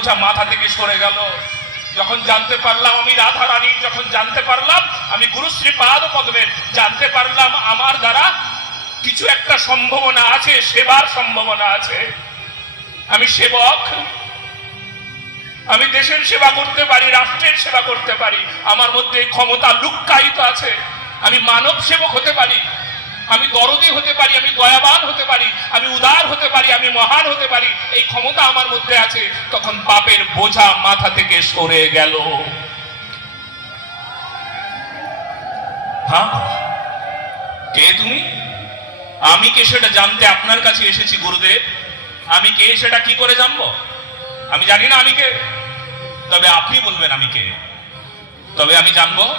বোঝা মাথা থেকে সরে গেল। যখন জানতে পারলাম আমি রাধা রানী যখন জানতে পারলাম আমি গুরুশ্রী পাদ পদ্মের জানতে পারলাম আমার দ্বারা কিছু একটা সম্ভাবনা আছে, সেবার সম্ভাবনা আছে। আমি সেবক। আমি দেশের সেবা করতে পারি, রাষ্ট্রের সেবা করতে পারি। আমার মধ্যে ক্ষমতা লুক্কায়িত আছে। আমি মানব সেবক হতে পারি। আমি দরদি হতে পারি, আমি দয়াবান হতে পারি, আমি উদার হতে পারি, আমি মহান হতে পারি, এই ক্ষমতা আমার মধ্যে আছে। তখন পাপের বোঝা মাথা থেকে সরে গেল। হ্যাঁ? কে তুমি? আমি কে সেটা জানতে আপনার কাছে এসেছি, গুরুদেব? আমি কে সেটা কি করে জানব? আমি জানি না আমি কে। তবে আপনি বলবেন আমি কে। তবে আমি জানব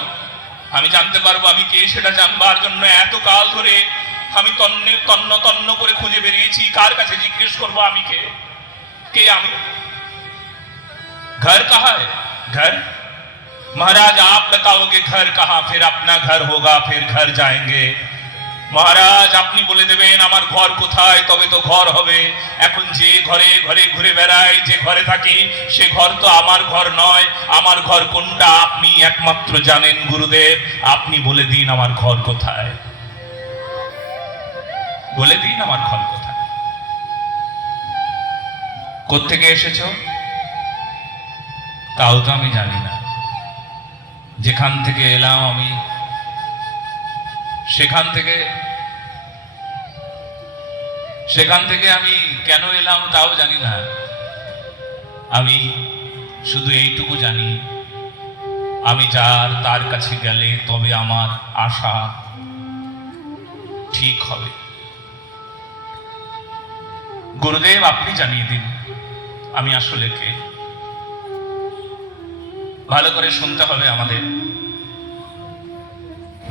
আমি জানতে পারবো আমি কে সেটা জানবার জন্য এত কাল ধরে আমি তন্নে তন্ন তন্ন করে খুঁজে বেরিয়েছি কার কাছে জিজ্ঞেস করবো আমি কে কে আমি घर कहाँ है घर महाराज आप बताओगे घर कहाँ फिर अपना घर होगा फिर घर जाएंगे মহারাজ, আপনি বলে দেবেন, আমার ঘর কোথায়? তবে তো ঘর হবে। এখন যে ঘরে ঘরে ঘুরে বেড়াই, যে ঘরে থাকি, সে ঘর তো আমার ঘর নয়। আমার ঘর কোনটা আপনি একমাত্র জানেন, গুরুদেব? আপনি বলে দিন আমার ঘর কোথায়। বলে দিন আমার ঘর কোথায়। কোত্থেকে এসেছ? তাও তো আমি জানি না। যেখান থেকে এলাম আমি সেখান থেকে সেখান থেকে আমি কেন এলাম তাও জানি না। আমি শুধু এইটুকু জানি, আমি যার তার কাছে গেলে তবে আমার আশা ঠিক হবে। গুরুদেব, আপনি জানিয়ে দিন, আমি আসলে কে? ভালো করে শুনতে হবে আমাদের।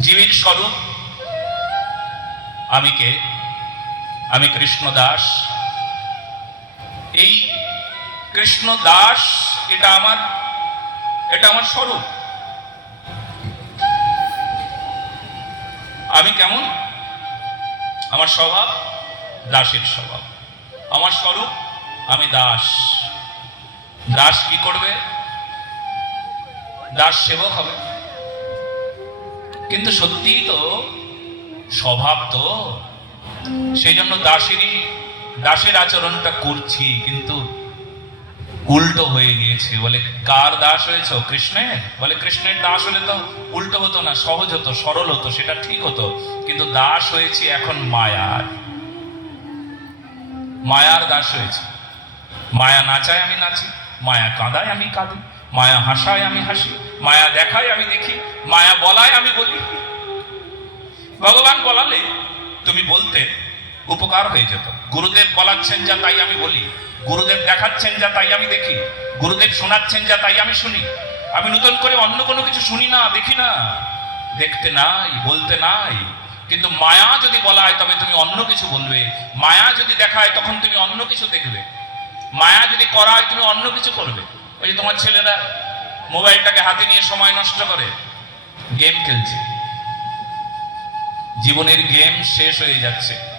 জীবের স্বরূপ আমি কে? আমি কৃষ্ণ দাস। এই কৃষ্ণ দাস, এটা আমার এটা আমার স্বরূপ। আমি কেমন? আমার স্বভাব দাসের স্বভাব। আমার স্বরূপ, আমি দাস। দাস কি করবে? দাস সেবক হবে। কিন্তু সত্যিই তো স্বভাব তো। সেই জন্য দাসেরই, দাসের আচরণটা করছি, কিন্তু উল্টো হয়ে গিয়েছে। বলে, কার দাস হয়েছ? কৃষ্ণের? বলে, কৃষ্ণের দাস হলে তো উল্টো হতো না, সহজ হতো, সরল হতো, সেটা ঠিক হতো। কিন্তু দাস হয়েছি এখন মায়ার। মায়ার দাস হয়েছে। মায়া নাচায় আমি নাচি, মায়া কাঁদায় আমি কাঁদি, মায়া হাসায় আমি হাসি, মায়া দেখায় আমি দেখি, মায়া বলায় আমি বলি। ভগবান বলালে তুমি বলতে উপকার হয়ে যেত। গুরুদেব বলাচ্ছেন যা তাই আমি বলি, গুরুদেব দেখাচ্ছেন যা তাই আমি দেখি, গুরুদেব শোনাচ্ছেন যা তাই আমি শুনি। আমি নতুন করে অন্য কোনো কিছু শুনি না, দেখি না। দেখতে নাই, বলতে নাই, কিন্তু মায়া যদি বলা হয় তবে তুমি অন্য কিছু বলবে। মায়া যদি দেখায় তখন তুমি অন্য কিছু দেখবে। মায়া যদি করায় তুমি অন্য কিছু করবে। ওই যে তোমার ছেলেরা মোবাইলটাকে হাতে নিয়ে সময় নষ্ট করে, গেম খেলছে। জীবনের গেম শেষ হয়ে যাচ্ছে।